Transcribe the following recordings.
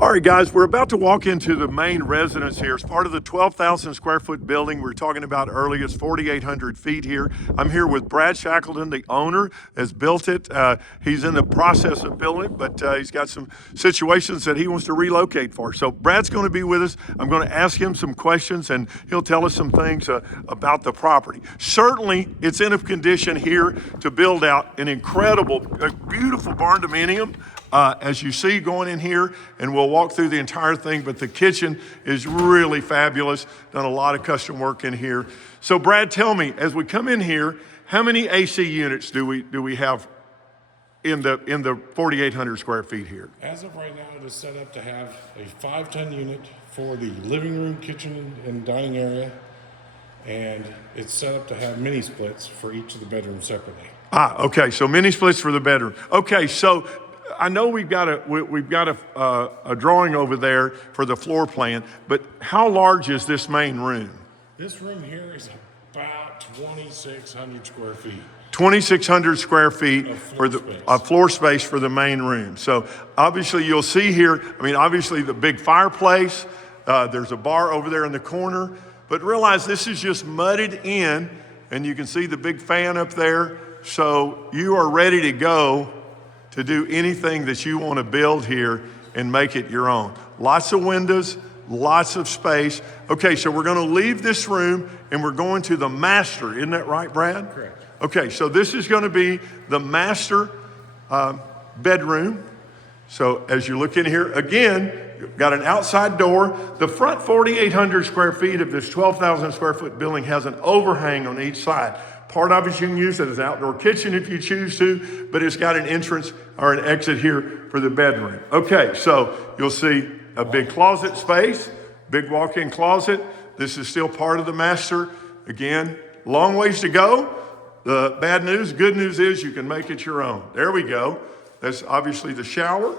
All right, guys, we're about to walk into the main residence here. It's part of the 12,000 square foot building we were talking about earlier. It's 4,800 feet here. I'm here with Brad Shackleton, the owner, has built it. He's in the process of building it, but he's got some situations that he wants to relocate for. So Brad's going to be with us. I'm going to ask him some questions, and he'll tell us some things about the property. Certainly, it's in a condition here to build out an incredible, beautiful barn dominium. As you see going in here, and we'll walk through the entire thing, but the kitchen is really fabulous. Done a lot of custom work in here. So Brad, tell me, as we come in here, how many AC units do we have in the 4,800 square feet here? As of right now, it is set up to have a 5-ton unit for the living room, kitchen, and dining area, and it's set up to have mini splits for each of the bedrooms separately. Okay, so mini splits for the bedroom. Okay, so I know we've got a drawing over there for the floor plan, but how large is this main room? This room here is about 2,600 square feet. 2,600 square feet for the floor space for the main room. So obviously you'll see here, obviously the big fireplace, there's a bar over there in the corner, but realize this is just mudded in, and you can see the big fan up there. So you are ready to go to do anything that you want to build here and make it your own. Lots of windows, lots of space. Okay, so we're going to leave this room and we're going to the master. Isn't that right, Brad? Correct. Okay, so this is going to be the master bedroom. So as you look in here, again, you've got an outside door. The front 4,800 square feet of this 12,000 square foot building has an overhang on each side. Part of it you can use it as an outdoor kitchen if you choose to, but it's got an entrance or an exit here for the bedroom. Okay, so you'll see a big closet space, big walk-in closet. This is still part of the master. Again, long ways to go. The bad news, good news is you can make it your own. There we go. That's obviously the shower.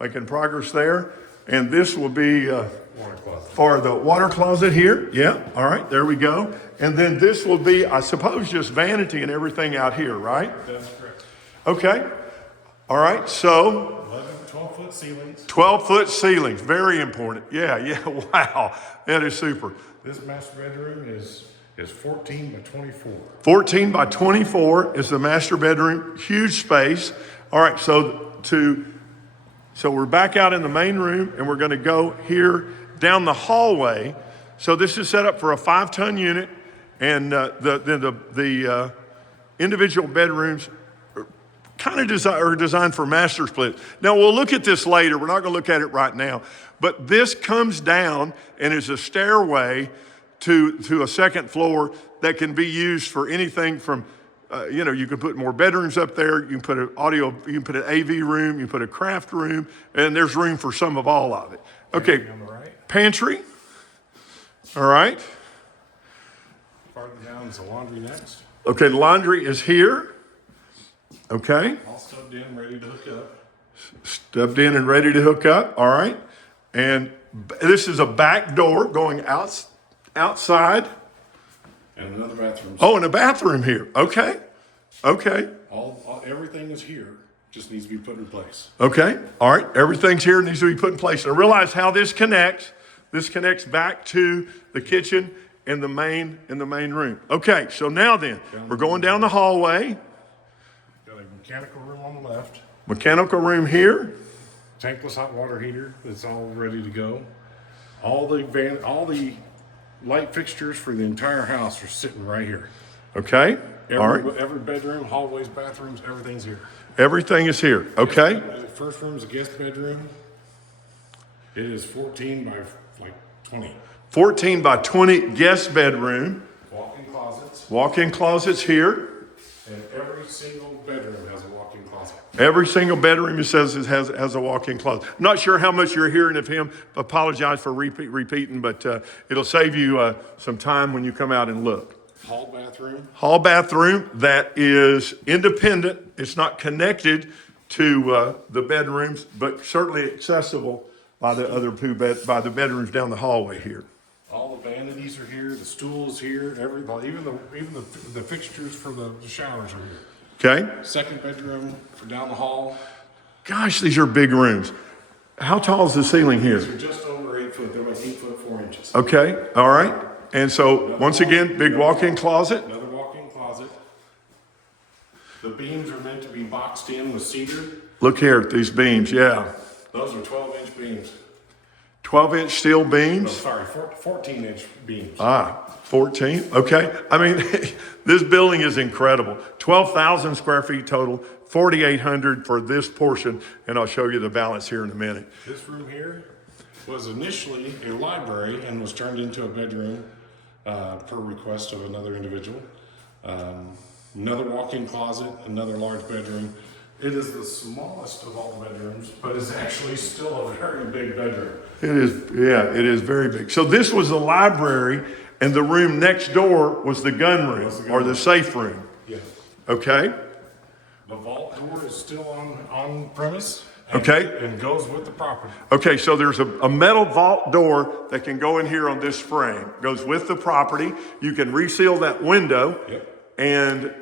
Making progress there. And this will be for the water closet here. Yeah, all right, there we go. And then this will be, I suppose, just vanity and everything out here, right? That's correct. Okay. All right, so 12-foot ceilings. 12-foot ceilings, very important. Yeah, wow, that is super. This master bedroom is 14 by 24. 14 by 24 is the master bedroom, huge space. All right, so we're back out in the main room, and we're going to go here down the hallway. So this is set up for a 5-ton unit, and the individual bedrooms kind of are designed for master split. Now we'll look at this later. We're not going to look at it right now, but this comes down and is a stairway to a second floor that can be used for anything from. You can put more bedrooms up there. You can put you can put an AV room, you can put a craft room, and there's room for some of all of it. Okay, on the right. Pantry. All right. Farther down is the laundry next. Okay, laundry is here. Okay. All stubbed in, ready to hook up. Stubbed in and ready to hook up. All right. And this is a back door going outside. And another bathroom. Oh, and a bathroom here. Okay. Everything is here. Just needs to be put in place. Okay. All right. Everything's here, needs to be put in place. And realize how this connects. This connects back to the kitchen and the main room. Okay. So now then, we're going down the hallway. Got a mechanical room on the left. Mechanical room here. Tankless hot water heater. That's all ready to go. All the light fixtures for the entire house are sitting right here. Okay. All right. Every bedroom, hallways, bathrooms, everything's here. Everything is here. Okay. The first room is a guest bedroom. It is 14 by 20. 14 by 20 guest bedroom. Walk-in closets. Walk-in closets here. And every single bedroom has a walk-in closet. Every single bedroom, it says, has a walk-in closet. I'm not sure how much you're hearing of him. Apologize for repeating, but it'll save you some time when you come out and look. Hall bathroom. Hall bathroom that is independent. It's not connected to the bedrooms, but certainly accessible by the other by the bedrooms down the hallway here. All the vanities are here. The stools here. Even the fixtures for the showers are here. Okay. Second bedroom for down the hall. Gosh, these are big rooms. How tall is the ceiling They're here? just over 8 foot. They're like 8 foot 4 inches. Okay, all right. And so, once again, big walk-in closet. Another walk-in closet. The beams are meant to be boxed in with cedar. Look here at these beams, yeah. Those are 12-inch beams. 12-inch steel No, beams. sorry, 14-inch beams. 14, okay. I mean, this building is incredible. 12,000 square feet total, 4,800 for this portion, and I'll show you the balance here in a minute. This room here was initially a library and was turned into a bedroom per request of another individual. Another walk-in closet, another large bedroom. It is the smallest of all the bedrooms, but is actually still a very big bedroom. It is, yeah, it is very big. So this was the library, and the room next door was the gun room, or the safe room. Yeah. Okay? The vault door is still on premise. Okay. And goes with the property. Okay, so there's a metal vault door that can go in here on this frame. Goes with the property. You can reseal that window. Yep. And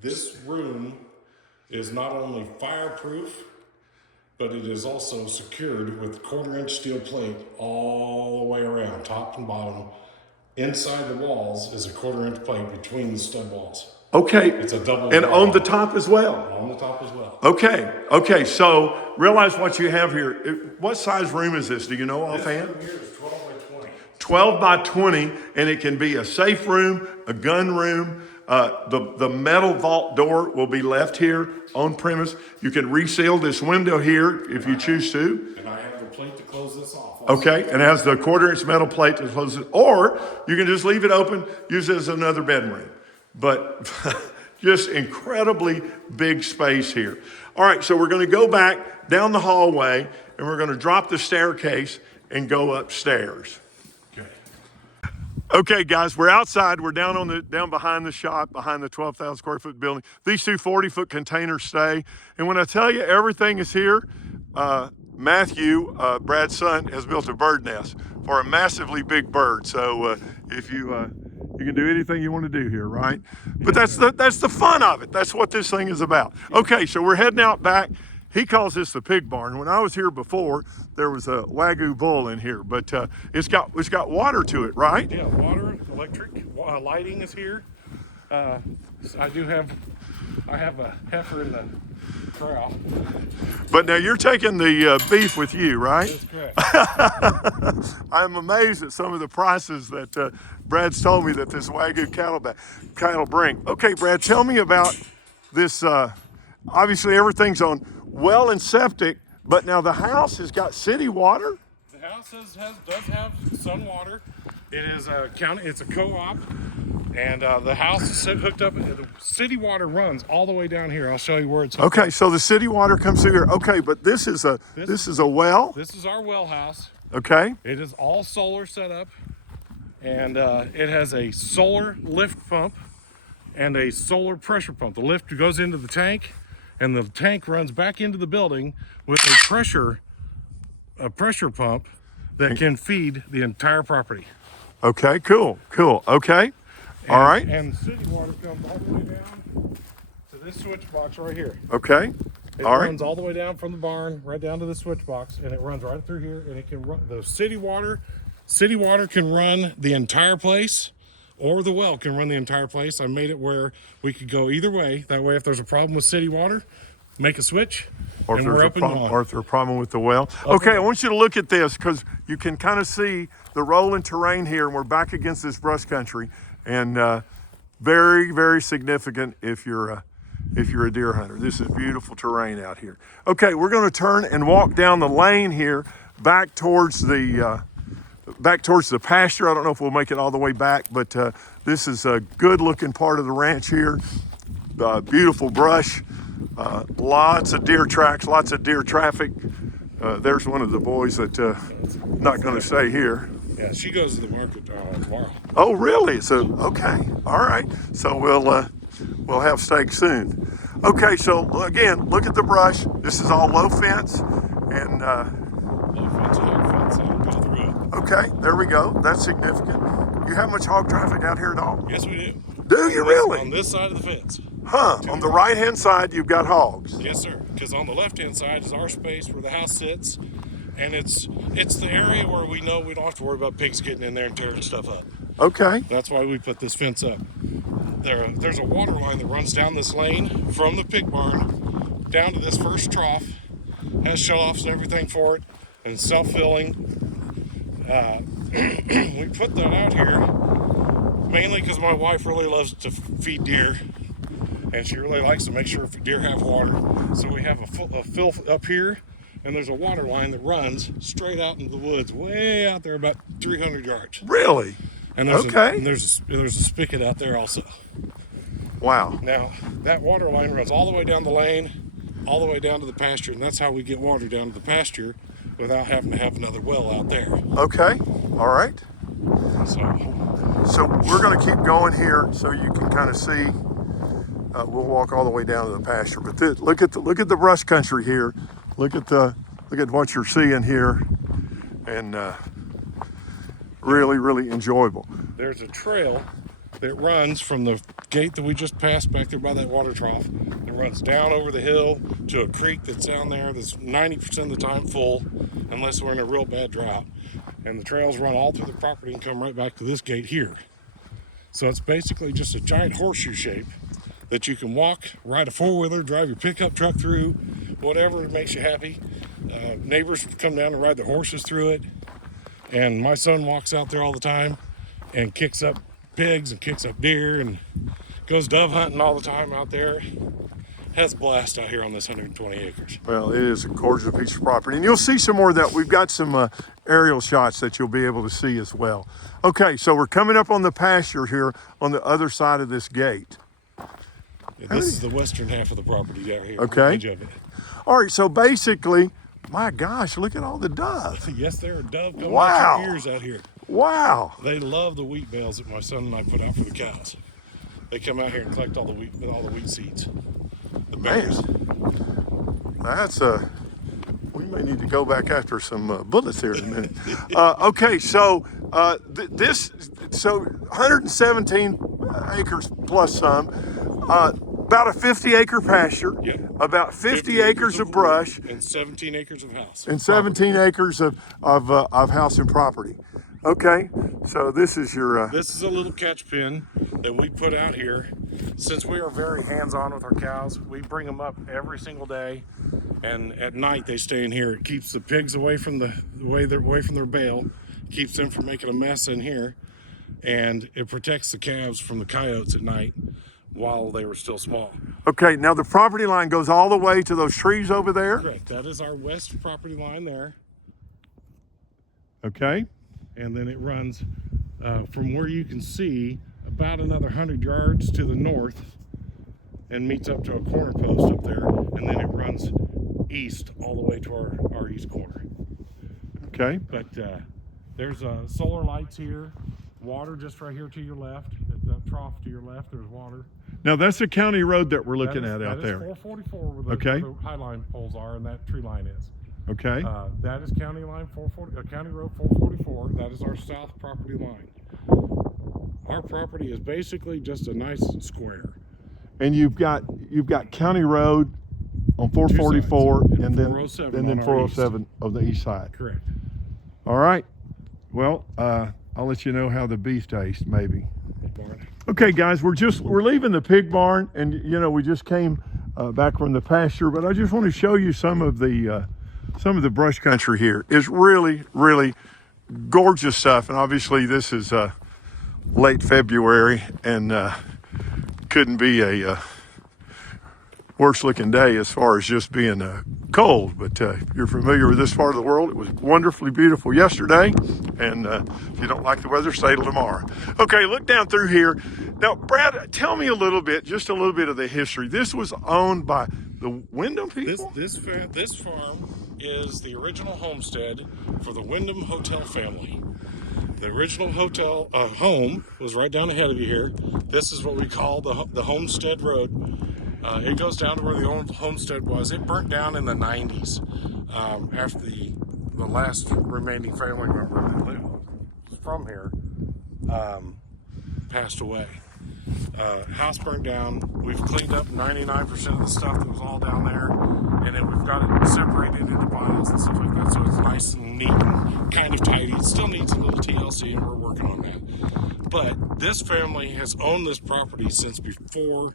This room is not only fireproof, but it is also secured with 1/4-inch steel plate all the way around, top and bottom. Inside the walls is a 1/4-inch plate between the stud walls. okay. It's a double And wall. on the top as well. On the top as well. Okay, so realize what you have here. What size room is this? Do you know offhand? This room here is 12 by 20. 12 by 20, and it can be a safe room, a gun room. The metal vault door will be left here on premise. You can reseal this window here if you choose to. And I have the plate to close this off. Also. Okay, and it has the 1/4-inch metal plate to close it. Or you can just leave it open, use it as another bedroom. But just incredibly big space here. All right, so we're going to go back down the hallway, and we're going to drop the staircase and go upstairs. Okay. Okay, guys, we're outside. We're down behind the shop, behind the 12,000 square foot building. These two 40-foot containers stay. And when I tell you everything is here, Matthew, Brad's son, has built a bird nest for a massively big bird. So if you can do anything you want to do here, right? But that's the fun of it. That's what this thing is about. Okay, so we're heading out back. He calls this the pig barn. When I was here before, there was a Wagyu bull in here, but it's got water to it, right? Yeah, water, electric, lighting is here. I have a heifer in the corral. But now you're taking the beef with you, right? That's correct. I'm amazed at some of the prices that Brad's told me that this Wagyu cattle bring. Okay, Brad, tell me about this. Obviously, everything's on well and septic, but now the house has got city water. The house does have sun water. It is it's a co-op, and the house is hooked up. The city water runs all the way down here. I'll show you where it's hooked Okay, up. so the city water comes through here. Okay, but this is a well. This is our well house. Okay. It is all solar set up, and it has a solar lift pump and a solar pressure pump. The lift goes into the tank, and the tank runs back into the building with a pressure pump that can feed the entire property. Okay, cool. Okay. All right. And the city water comes all the way down to this switch box right here. Okay. It All right. runs all the way down from the barn right down to the switch box, and it runs right through here, and it can run the city water. City water can run the entire place, or the well can run the entire place. I made it where we could go either way. That way, if there's a problem with city water, make a switch, Or if and we're there's a up and problem, going. or if there's a problem with the well. Okay, I want you to look at this because you can kind of see the rolling terrain here, and we're back against this brush country, and very, very significant if you're a deer hunter. This is beautiful terrain out here. Okay, we're going to turn and walk down the lane here back towards the pasture. I don't know if we'll make it all the way back, but this is a good-looking part of the ranch here. Beautiful brush. Lots of deer tracks, lots of deer traffic. There's one of the boys that not going to stay here. Yeah, she goes to the market tomorrow. Oh, really? So, okay, all right. So we'll have steak soon. Okay, so again, look at the brush. This is all low fence, and Go through. okay, there we go. That's significant. You have much hog traffic out here at all? Yes, we do. Do you really? On this side of the fence. Huh? On the right-hand side, you've got hogs. Yes, sir. Because on the left-hand side is our space where the house sits, and it's the area where we know we don't have to worry about pigs getting in there and tearing stuff up. Okay. That's why we put this fence up. There's a water line that runs down this lane from the pig barn down to this first trough. Has shut-offs and everything for it, and self-filling. We put that out here mainly because my wife really loves to feed deer, and she really likes to make sure deer have water. So we have a fill up here, and there's a water line that runs straight out into the woods, way out there, about 300 yards. Really? And there's Okay. there's a spigot out there also. Wow. Now that water line runs all the way down the lane, all the way down to the pasture, and that's how we get water down to the pasture without having to have another well out there. Okay. All right. So we're going to keep going here so you can kind of see. We'll walk all the way down to the pasture, but look at the brush country here. Look at what you're seeing here, and really enjoyable. there's a trail that runs from the gate that we just passed back there by that water trough. It runs down over the hill to a creek that's down there that's 90% of the time full, unless we're in a real bad drought. And the trails run all through the property and come right back to this gate here. So it's basically just a giant horseshoe shape that you can walk, ride a four-wheeler, drive your pickup truck through, whatever makes you happy. Neighbors come down and ride the horses through it. And my son walks out there all the time and kicks up pigs and kicks up deer and goes dove hunting all the time out there. Has a blast out here on this 120 acres. Well, it is a gorgeous piece of property. And you'll see some more of that. We've got some aerial shots that you'll be able to see as well. Okay, so we're coming up on the pasture here on the other side of this gate. Yeah, this is the western half of the property out here. Okay. The edge of it. All right, so basically, my gosh, look at all the dove. Yes, there are dove coming Wow. out for years out here. Wow. They love the wheat bales that my son and I put out for the cows. They come out here and collect all the wheat seeds. The berries. That's we may need to go back after some bullets here in a minute. Okay, so so 117 acres plus some, about a 50-acre pasture, Yeah. about 50 acres of brush, and 17 acres of house. and 17 acres of house and property. Okay, so this is your. This is a little catch pen that we put out here. Since we are very hands-on with our cows, we bring them up every single day, and at night they stay in here. It keeps the pigs away from away from their bale, keeps them from making a mess in here, and it protects the calves from the coyotes at night while they were still small. Okay, now the property line goes all the way to those trees over there. Correct. That is our west property line there. Okay. And then it runs from where you can see about another 100 yards to the north and meets up to a corner post up there, and then it runs east all the way to our east corner. Okay. But there's solar lights here, water just right here to your left. At the trough to your left, there's water. Now that's the county road that we're looking at out there. That is 444 where Okay. the High Line poles are, and that tree line is. Okay. That is County Line 440, County Road 444. That is our south property line. Our property is basically just a nice square. And you've got County Road on 444 sides, and then 407 and then on our 407 of the east side. Correct. All right. Well, I'll let you know how the beef tastes, maybe. Barn. Okay, guys, we're leaving the pig barn, and we just came back from the pasture, but I just want to show you some of the brush country here. It's really gorgeous stuff, and obviously this is late February, and couldn't be a worse looking day as far as just being cold. But if you're familiar with this part of the world, it was wonderfully beautiful yesterday, and if you don't like the weather, stay till tomorrow. Okay, look down through here. Now, Brad, tell me just a little bit of the history. This was owned by the Wyndham people? This farm is the original homestead for the Wyndham Hotel family. The original hotel home was right down ahead of you here. This is what we call the Homestead Road. It goes down to where the old homestead was. It burnt down in the 90s after the last remaining family member that lived from here passed away. House burned down. We've cleaned up 99% of the stuff that was all down there, and then we've got it separated into piles and stuff like that, so it's nice and neat and kind of tidy. It still needs a little TLC, and we're working on that. But this family has owned this property since before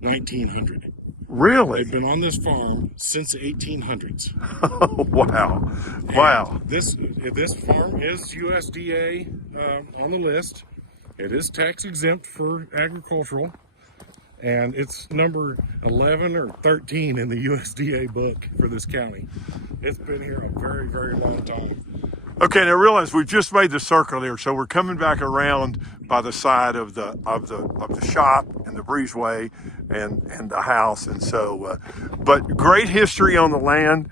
1900. Really? They've been on this farm since the 1800s. Oh, wow. Wow. This farm is USDA on the list. It is tax exempt for agricultural, and it's number 11 or 13 in the USDA book for this county. It's been here a very, very long time. Okay, now realize we've just made the circle here, so we're coming back around by the side of the shop and the breezeway and the house, and so but great history on the land.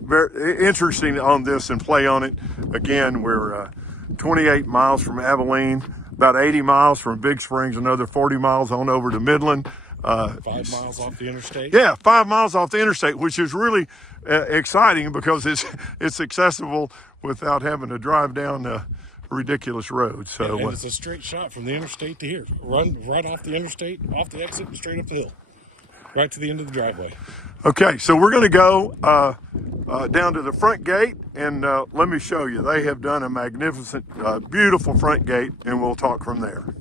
Very interesting on this and play on it. Again, we're 28 miles from Abilene, about 80 miles from Big Springs, another 40 miles on over to Midland. 5 miles off the interstate. Yeah, 5 miles off the interstate, which is really exciting because it's accessible without having to drive down a ridiculous road. So and it's a straight shot from the interstate to here. Run right off the interstate, off the exit, and straight up the hill, right to the end of the driveway. Okay, so we're going to go down to the front gate, and let me show you. They have done a magnificent, beautiful front gate, and we'll talk from there.